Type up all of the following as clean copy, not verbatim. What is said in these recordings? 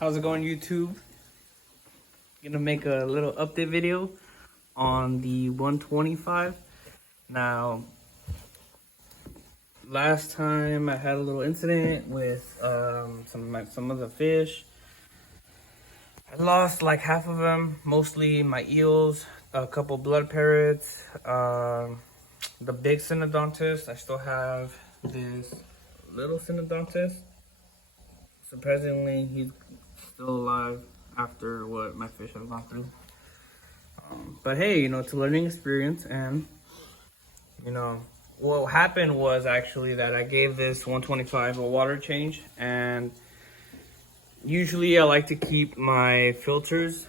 How's it going, YouTube? Gonna make a little update video on the 125. Now, last time I had a little incident with some of the fish. I lost like half of them, mostly my eels, a couple blood parrots, the big Synodontis. I still have this little Synodontis. Surprisingly, he's still alive after what my fish have gone through. But hey, it's a learning experience, and what happened was actually that I gave this 125 a water change, and usually I like to keep my filters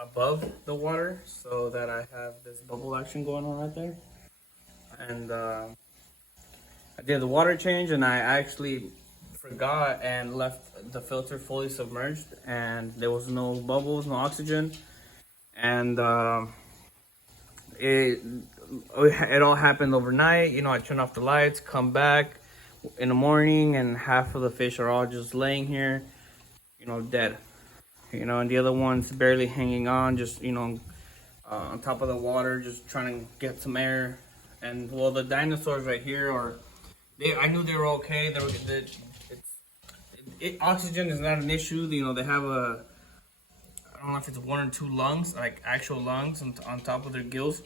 above the water so that I have this bubble action going on right there. And I did the water change, and I actually forgot and left the filter fully submerged, and there was no bubbles, no oxygen, and it all happened overnight. I turn off the lights, come back in the morning, and half of the fish are all just laying here, dead. And the other one's barely hanging on, just on top of the water, just trying to get some air. And well, the dinosaurs right here I knew they were okay. Oxygen is not an issue. They have I don't know if it's 1 or 2 lungs, like actual lungs on top of their gills,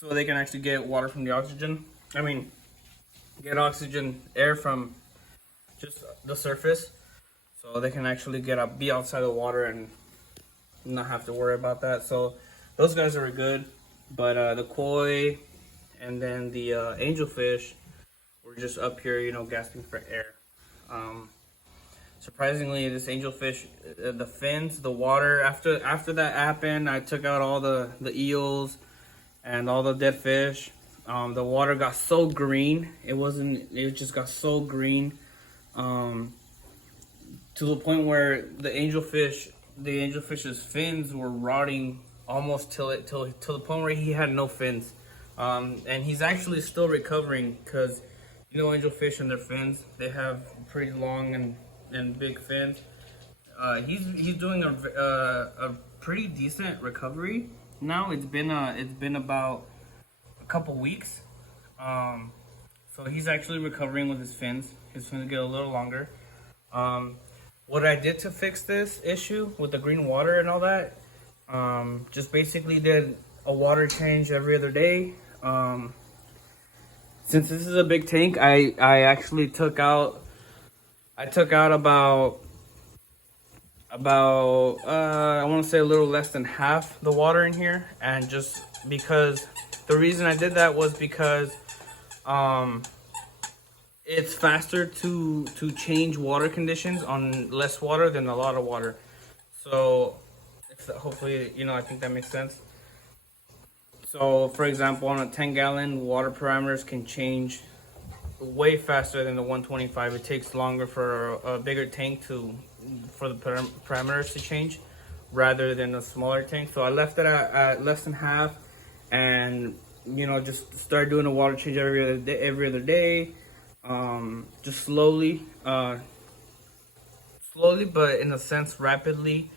so they can actually get water from the oxygen. Get oxygen, air from just the surface, so they can actually be outside the water and not have to worry about that. So those guys are good, but the koi and then the angelfish were just up here, gasping for air. Surprisingly, this angelfish, the fins, the water, after that happened, I took out all the eels and all the dead fish. The water got so green. It just got so green, to the point where the angelfish's fins were rotting almost till the point where he had no fins. And he's actually still recovering, because angelfish and their fins, they have pretty long and big fins. He's doing a pretty decent recovery now. It's been about a couple weeks. So he's actually recovering with his fins. His fins get a little longer. What I did to fix this issue with the green water and all that, just basically did a water change every other day. Since this is a big tank, I actually took out about I want to say a little less than half the water in here, and just because the reason I did that was because it's faster to change water conditions on less water than a lot of water. So hopefully I think that makes sense. So for example, on a 10-gallon, water parameters can change way faster than the 125. It takes longer for a bigger tank for the parameters to change rather than a smaller tank. So I left it at less than half, and just start doing a water change every other day. Just slowly, but in a sense rapidly,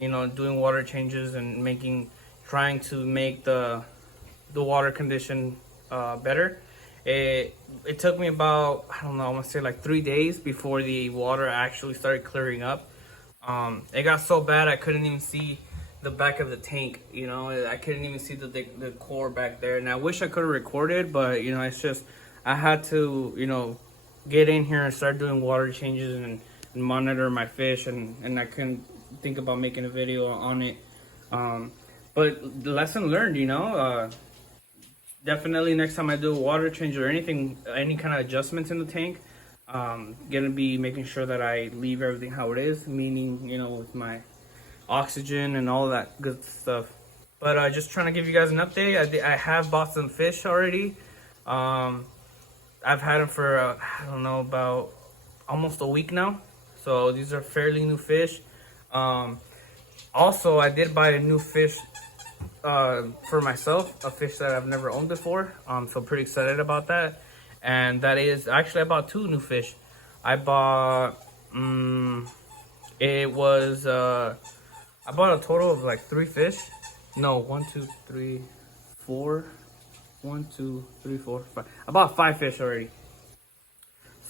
doing water changes and trying to make the water condition better. It took me about, I don't know, I want to say like 3 days before the water actually started clearing up. It got so bad I couldn't even see the back of the tank. I couldn't even see the core back there. And I wish I could have recorded, but it's just I had to get in here and start doing water changes and monitor my fish, and I couldn't think about making a video on it. But the lesson learned, definitely next time I do a water change or any kind of adjustments in the tank, gonna be making sure that I leave everything how it is, meaning with my oxygen and all that good stuff. But just trying to give you guys an update. I have bought some fish already. I've had them for I don't know, about almost a week now, so these are fairly new fish. Also, I did buy a new fish for myself, a fish that I've never owned before. So pretty excited about that. And that is actually, I bought 2 new fish. I bought It was I bought a total of like 3 fish. No, 1, 2, 3, 4. 1, 2, 3, 4, 5. I bought 5 fish already.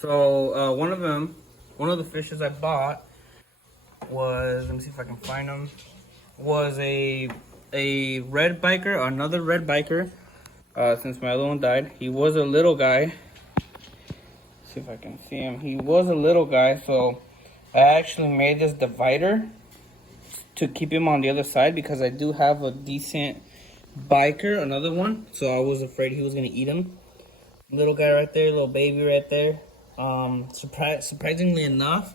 So one of the fishes I bought was, let me see if I can find them, was a red biker, another red biker. Since my other one died, he was a little guy. Let's see if I can see him. He was a little guy, so I actually made this divider to keep him on the other side because I do have a decent biker, another one. So I was afraid he was gonna eat him. Little guy right there, little baby right there. Surprisingly enough,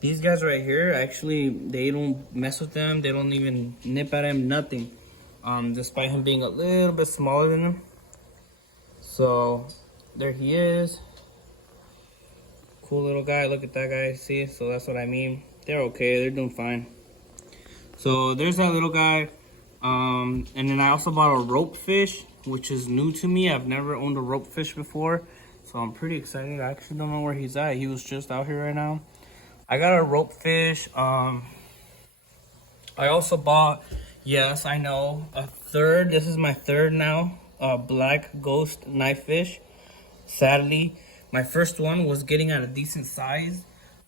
these guys right here, actually, they don't mess with them. They don't even nip at him, nothing. Despite him being a little bit smaller than them. So there he is. Cool little guy. Look at that guy. See? So that's what I mean. They're okay. They're doing fine. So there's that little guy. And then I also bought a rope fish, which is new to me. I've never owned a rope fish before. So I'm pretty excited. I actually don't know where he's at. He was just out here right now. I got a rope fish. I also bought, yes, I know, a third. This is my third now. Black ghost knife fish. Sadly, my first one was getting at a decent size.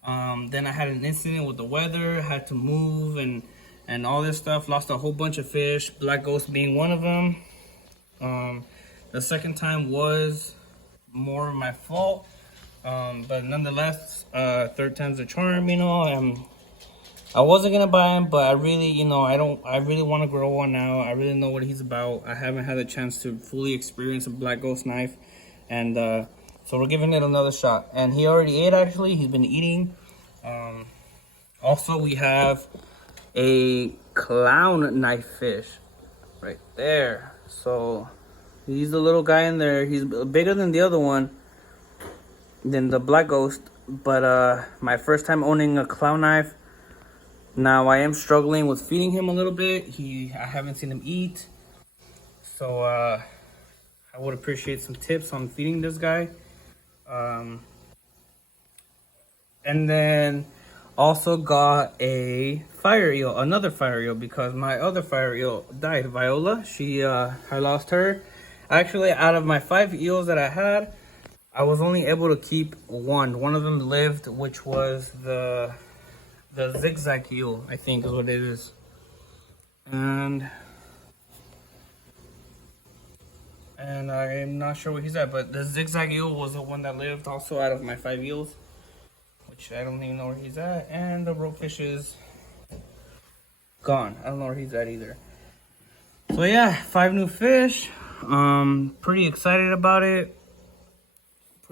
Then I had an incident with the weather. Had to move and all this stuff. Lost a whole bunch of fish. Black ghost being one of them. The second time was more of my fault. But nonetheless, third time's a charm, you know. I wasn't gonna buy him, but I really, you know, I really want to grow one now. I really know what he's about. I haven't had a chance to fully experience a black ghost knife, and so we're giving it another shot. And he already ate, actually. He's been eating. Also, we have a clown knife fish right there. So he's the little guy in there. He's bigger than the other one, than the black ghost. But my first time owning a clown knife. Now I am struggling with feeding him a little bit. I haven't seen him eat. So I would appreciate some tips on feeding this guy. And then also got a fire eel, another fire eel, because my other fire eel died. Viola, I lost her. Actually, out of my 5 eels that I had, I was only able to keep one. One of them lived, which was the zigzag eel, I think is what it is. And I'm not sure where he's at, but the zigzag eel was the one that lived also out of my 5 eels, which I don't even know where he's at. And the ropefish is gone. I don't know where he's at either. So yeah, 5 new fish. Pretty excited about it.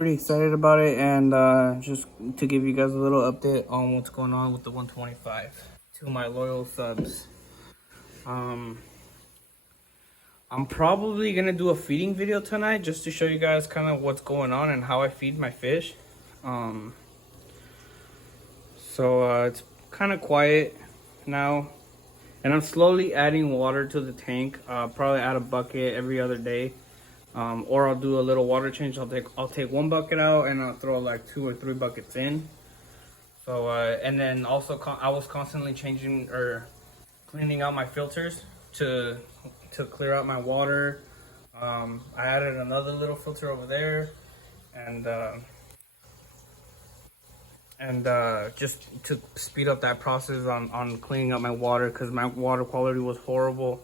And just to give you guys a little update on what's going on with the 125 to my loyal subs. I'm probably gonna do a feeding video tonight just to show you guys kind of what's going on and how I feed my fish. So it's kind of quiet now, and I'm slowly adding water to the tank. Probably add a bucket every other day. Or I'll do a little water change. I'll take 1 bucket out and I'll throw like 2 or 3 buckets in. So and then also I was constantly changing or cleaning out my filters to clear out my water. I added another little filter over there, and just to speed up that process on cleaning up my water, because my water quality was horrible.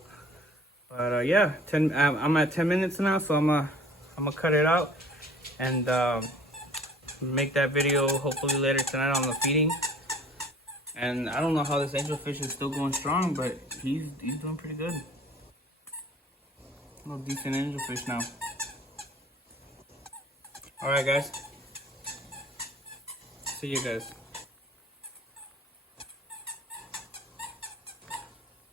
But yeah, I'm at 10 minutes now, so I'm gonna cut it out and make that video hopefully later tonight on the feeding. And I don't know how this angelfish is still going strong, but he's doing pretty good. A little decent angelfish now. All right, guys. See you guys.